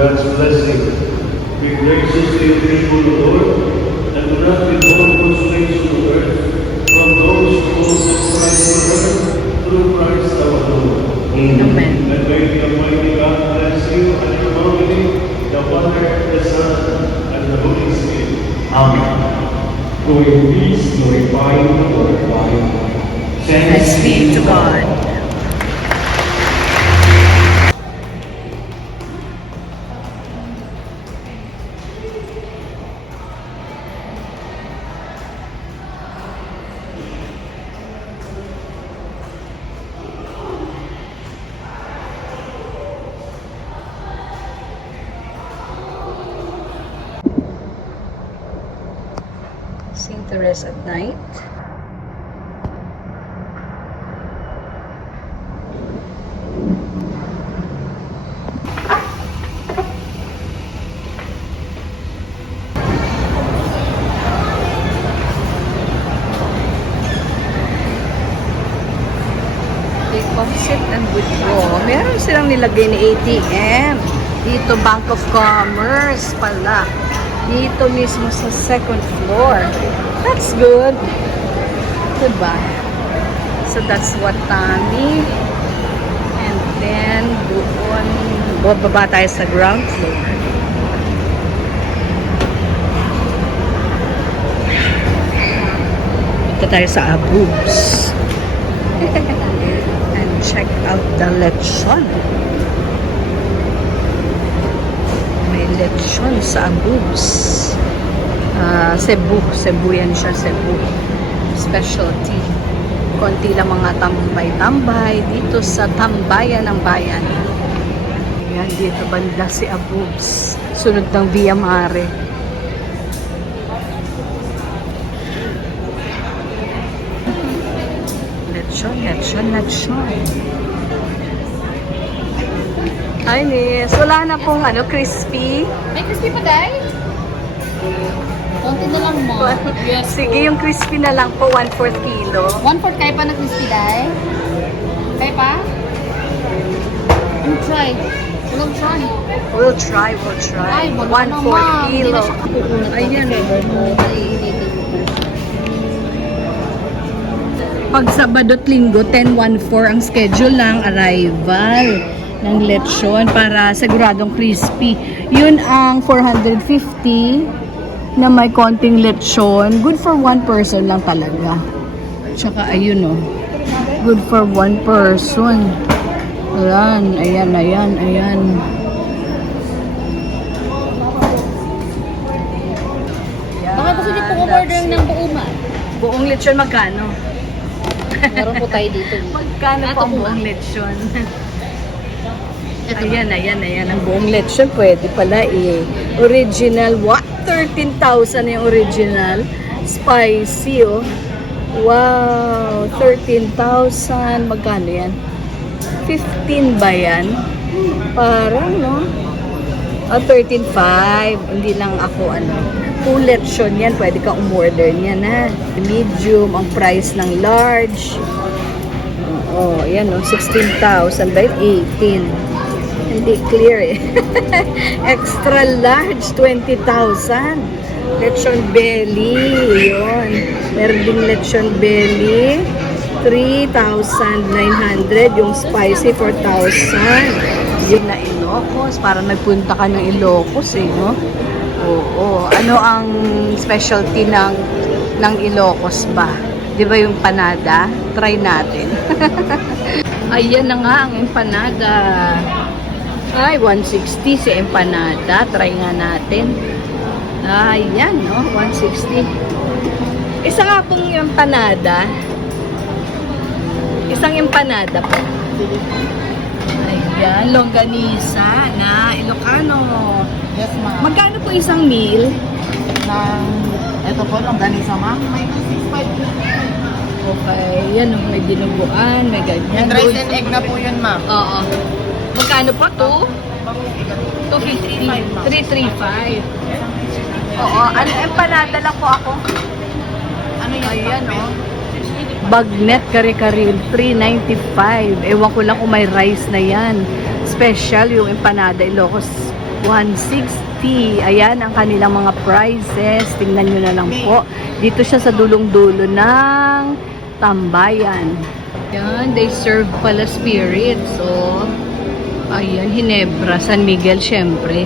God's blessing. Be graciously faithful, Lord, and do not withhold those things to earth from those who subscribe to her through Christ our Lord. Amen. And may the Almighty God bless you and your family, the Father, the Son, and the Holy Spirit. Amen. Go in peace, glorifying the Lord God. Thanks be to God. St. Therese at night. Deposit and withdraw. Meron silang nilagay na ATM. Dito, Bank of Commerce pala. Dito mismo sa second floor. That's good. Diba? So that's Watami. And then, doon, bababa tayo sa ground floor. Ito tayo sa Abubs. And check out the lechon. May lechon sa Abubs. Cebu yan siya, Cebu. Specialty. Konti lang mga tambay-tambay dito sa tambayan ng bayan. Ayan, dito banda si Abubs. Sunod ng Via Mare. Lechon. Hi, Nis. Wala na pong crispy. May crispy pa, Day? Konti na lang mo. Yes. Sige, yung crispy na lang po, 1/4 kilo. 1/4 kaya pa na crispy, Day? Kaya pa? Try. We'll try. Ay, 1/4 kilo. Ayan. Pag Sabado at Linggo, 10:14 ang schedule ng arrival ng lechon para siguradong crispy. Yun ang 450 na may konting lechon. Good for one person lang talaga. Tsaka ayun good for one person. Ayan. Baka gusto niyo po order ng buuman. Buong lechon magkano? Meron po tayo dito. Magkano po ang buong lechon? Ayan. Ang buong lechon pwede pala original. What? 13,000 yung original. Spicy, Wow! 13,000. Magkano yan? 15 ba yan? Parang, 13,500. Hindi lang ako, full lechon yan. Pwede kang umorder niyan, ha? Medium, ang price ng large. Yan, 16,000 by 18. Hindi clear, Extra large, 20,000. Lechon belly, yun. Meron ding lechon belly, 3,900. Yung spicy, 4,000. Yun na Ilocos. Para nagpunta ka ng Ilocos, Oo. Ano ang specialty ng Ilocos ba? Di ba yung empanada? Try natin. Ayan na nga ang empanada. Ay, 160 si empanada. Try nga natin. Ayan, 160. Isa nga pong empanada. Isang empanada po. Ayan, longganisa na Ilocano. Yes, ma'am. Magkano po isang meal? Ito po, longganisa, ma'am. May 6.5. Okay, yan may dinuguan, may ganyan. Yung rice and egg na po yun, ma'am. Oo. Magkano po? 250. 335. Oo, empanada lang po ako. Ano yan? Ayan, Bagnet kare-kare, 395. Ewan ko lang kung may rice na yan. Special yung empanada Ilocos 160. Ayan ang kanilang mga prices. Tingnan nyo na lang po. Dito siya sa dulong-dulo ng Tambayan. Yan, they serve pala spirits. So, ayan, Hinebra, San Miguel, syempre.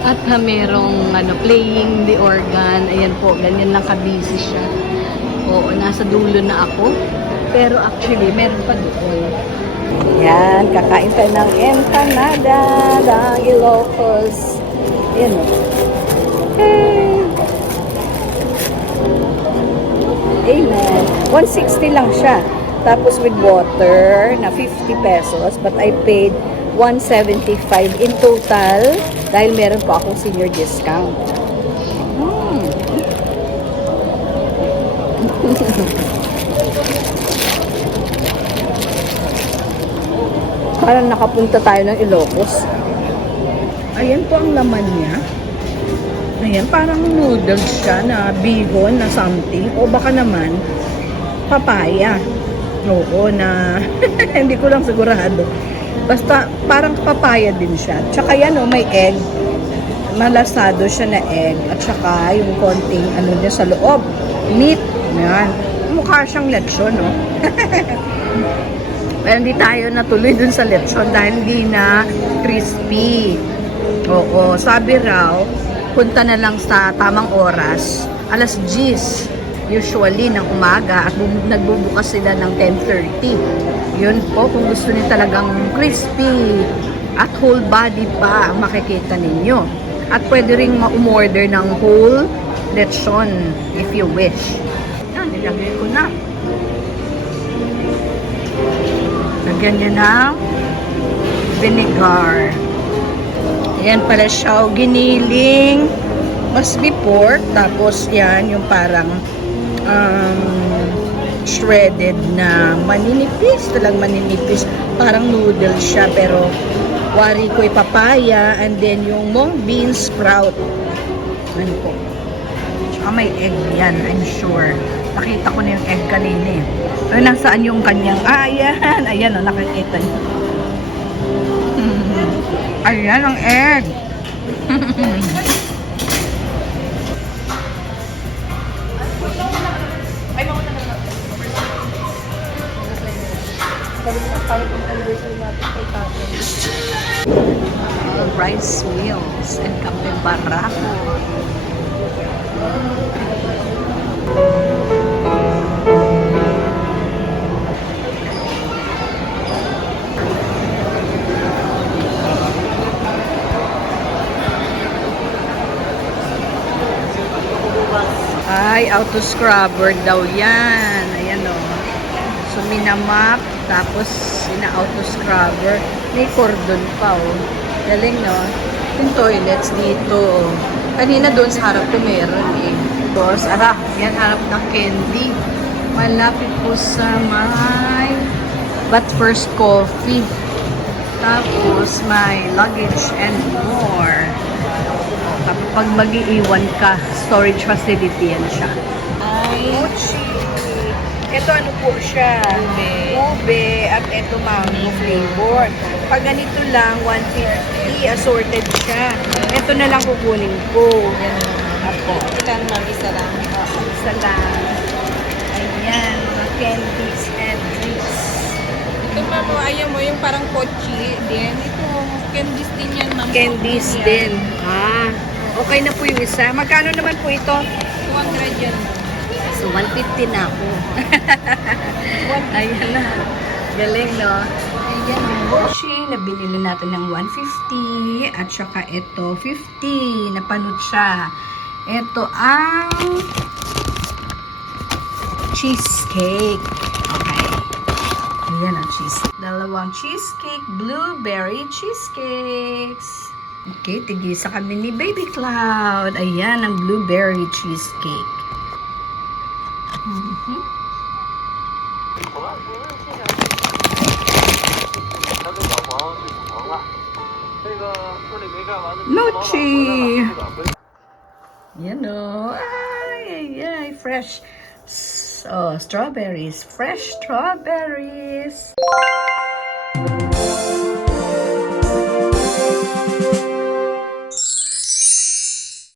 At merong playing the organ. Ayan po, ganyan lang kabisi siya. Oo, nasa dulo na ako. Pero actually, meron pa doon. Yan, kakain tayo ng empanada ng Ilocos. Ayan o. Hey! Amen. 160 lang siya. Tapos with water na 50 pesos. But I paid 175 in total dahil meron po akong senior discount. Parang nakapunta tayo ng Ilocos. Ayan po ang laman niya. Ayan, parang noodles siya na bihon na something. O baka naman, papaya. Oo, na hindi ko lang sigurado. Basta parang papaya din siya. Tsaka yan may egg. Malasado siya na egg. At tsaka yung konting niya sa loob. Meat. Ayan. Mukha siyang lechon, no? Pero hindi tayo natuloy dun sa lechon dahil hindi na crispy. Oo, sabi raw, punta na lang sa tamang oras, alas 10 usually ng umaga at nagbubukas sila ng 10:30. Yun po, kung gusto niyo talagang crispy at whole body pa ang makikita ninyo. At pwede ring ma-umorder ng whole lechon if you wish. Yan, nilagay ko na. Lagyan niya ng vinegar. Ayan pala siya, giniling. Must be pork. Tapos yan, yung parang shredded na maninipis. Talagang maninipis. Parang noodles siya. Pero wari ko papaya. And then yung mung bean sprout. Ano po. Tsaka may egg yan, I'm sure. Nakita ko na yung egg kanina eh. Pero nasaan yung kanyang, ayan, ayan o, nakikita niyo. Ayan ang egg. Rice meals and kape barako. Ay, auto scrubber daw yan. Ayan o. So, minamap, tapos ina-auto scrubber. May cordon pa o. Galing no? Yung toilets dito. Kanina doon sa harap ko meron eh. Tapos, yan harap ng candy. Malapit po sa may But First Coffee. Tapos, may luggage and more. Pag mag-iiwan ka, storage facility yan siya. Ay, mochi. Ito ano po siya? Ube. At ito mango flavor. Pag ganito lang, 150, assorted siya. Ito na lang kukunin ko. Apo. Ilan ma'am? Isa lang. Isa lang. Ayan, mga candies and drinks. Ito ma'am, ayaw mo yung parang pochi din. Ito, candies din yan ma'am. Candies din. Okay na po yung isa. Magkano naman po ito? 200 yan. So, 150 na ako. Ayan na. Galing, no? Ayan, yung mochi na binili natin ng 150. At saka ito, 50. Napanood siya. Ito ang cheesecake. Okay. Ayan ang cheesecake. Dalawang cheesecake. Blueberry cheesecakes. Okay, tigisa kami ni Baby Cloud. Ayan ang blueberry cheesecake. Mochi! Yan o. Ay, fresh. So, strawberries. Fresh strawberries.